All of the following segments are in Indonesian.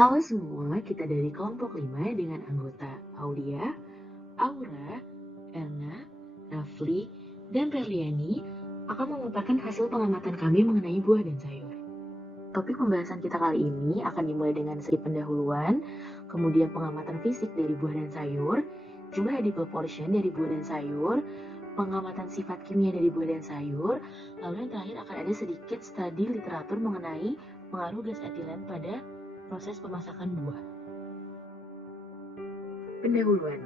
Halo semua, kita dari kelompok 5 dengan anggota Aulia, Aura, Erna, Rafli, dan Perliani akan memaparkan hasil pengamatan kami mengenai buah dan sayur. Topik pembahasan kita kali ini akan dimulai dengan sedikit pendahuluan, kemudian pengamatan fisik dari buah dan sayur, jumlah edible portion dari buah dan sayur, pengamatan sifat kimia dari buah dan sayur, lalu yang terakhir akan ada sedikit studi literatur mengenai pengaruh gas etilen pada proses pemasakan buah. Pendahuluan.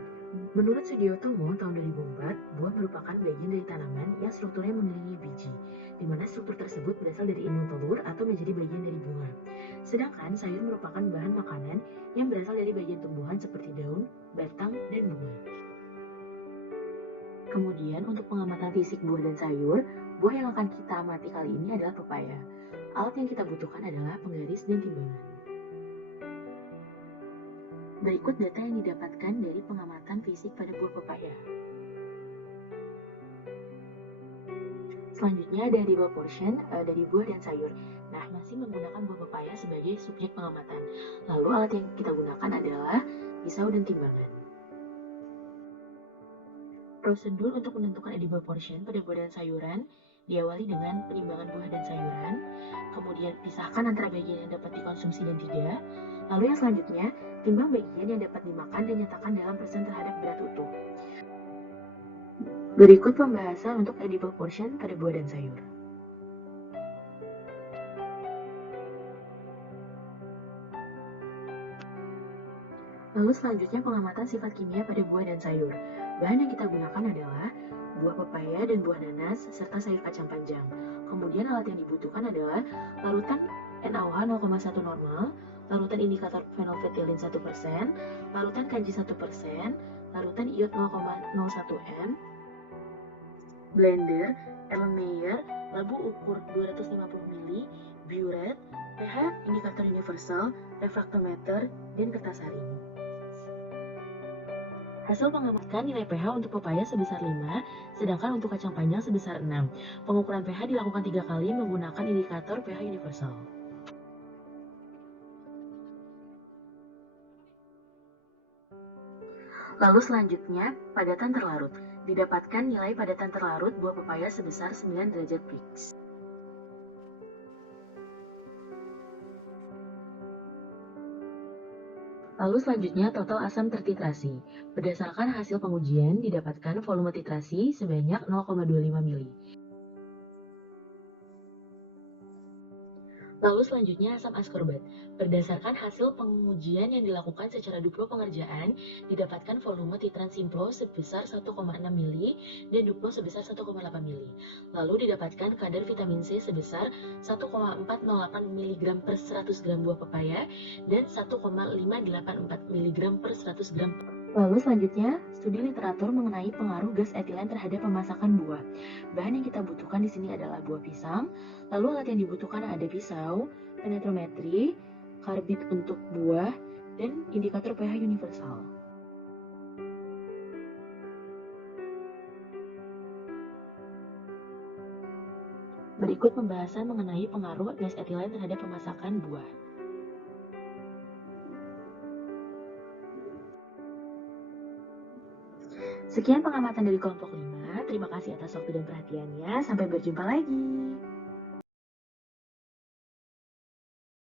Menurut Sudiotomo tahun 2004, buah merupakan bagian dari tanaman yang strukturnya mengelilingi biji, di mana struktur tersebut berasal dari indung telur atau menjadi bagian dari bunga. Sedangkan sayur merupakan bahan makanan yang berasal dari bagian tumbuhan seperti daun, batang, dan bunga. Kemudian untuk pengamatan fisik buah dan sayur, buah yang akan kita amati kali ini adalah pepaya. Alat yang kita butuhkan adalah penggaris dan timbangan. Berikut data yang didapatkan dari pengamatan fisik pada buah pepaya. Selanjutnya ada edible portion dari buah dan sayur. Nah, masih menggunakan buah pepaya sebagai subjek pengamatan. Lalu alat yang kita gunakan adalah pisau dan timbangan. Prosedur untuk menentukan edible portion pada buah dan sayuran diawali dengan penimbangan buah dan sayuran, kemudian pisahkan antara bagian yang dapat dikonsumsi dan tidak, lalu yang selanjutnya, timbang bagian yang dapat dimakan dan nyatakan dalam persen terhadap berat utuh. Berikut pembahasan untuk edible portion pada buah dan sayur. Lalu selanjutnya pengamatan sifat kimia pada buah dan sayur. Bahan yang kita gunakan adalah buah pepaya dan buah nanas, serta sayur kacang panjang. Kemudian alat yang dibutuhkan adalah larutan NaOH 0,1 normal, larutan indikator phenolphthalein 1%, larutan kanji 1%, larutan iod 0,01 m, blender, Erlenmeyer, labu ukur 250 ml, biuret, pH indikator universal, refraktometer, dan kertas saring. Hasil pengamatan nilai pH untuk pepaya sebesar 5, sedangkan untuk kacang panjang sebesar 6. Pengukuran pH dilakukan 3 kali menggunakan indikator pH universal. Lalu selanjutnya, padatan terlarut. Didapatkan nilai padatan terlarut buah pepaya sebesar 9 derajat Brix. Lalu selanjutnya total asam tertitrasi. Berdasarkan hasil pengujian didapatkan volume titrasi sebanyak 0,25 mili. Lalu selanjutnya asam askorbat. Berdasarkan hasil pengujian yang dilakukan secara duplo pengerjaan, didapatkan volume titran simplo sebesar 1,6 mili dan duplo sebesar 1,8 mili. Lalu didapatkan kadar vitamin C sebesar 1,408 mg per 100 gram buah pepaya dan 1,584 mg per 100 gram. Lalu selanjutnya, studi literatur mengenai pengaruh gas etilen terhadap pemasakan buah. Bahan yang kita butuhkan di sini adalah buah pisang, lalu alat yang dibutuhkan ada pisau, penetrometri, karbit untuk buah, dan indikator pH universal. Berikut pembahasan mengenai pengaruh gas etilen terhadap pemasakan buah. Sekian pengamatan dari kelompok 5. Terima kasih atas waktu dan perhatiannya. Sampai berjumpa lagi.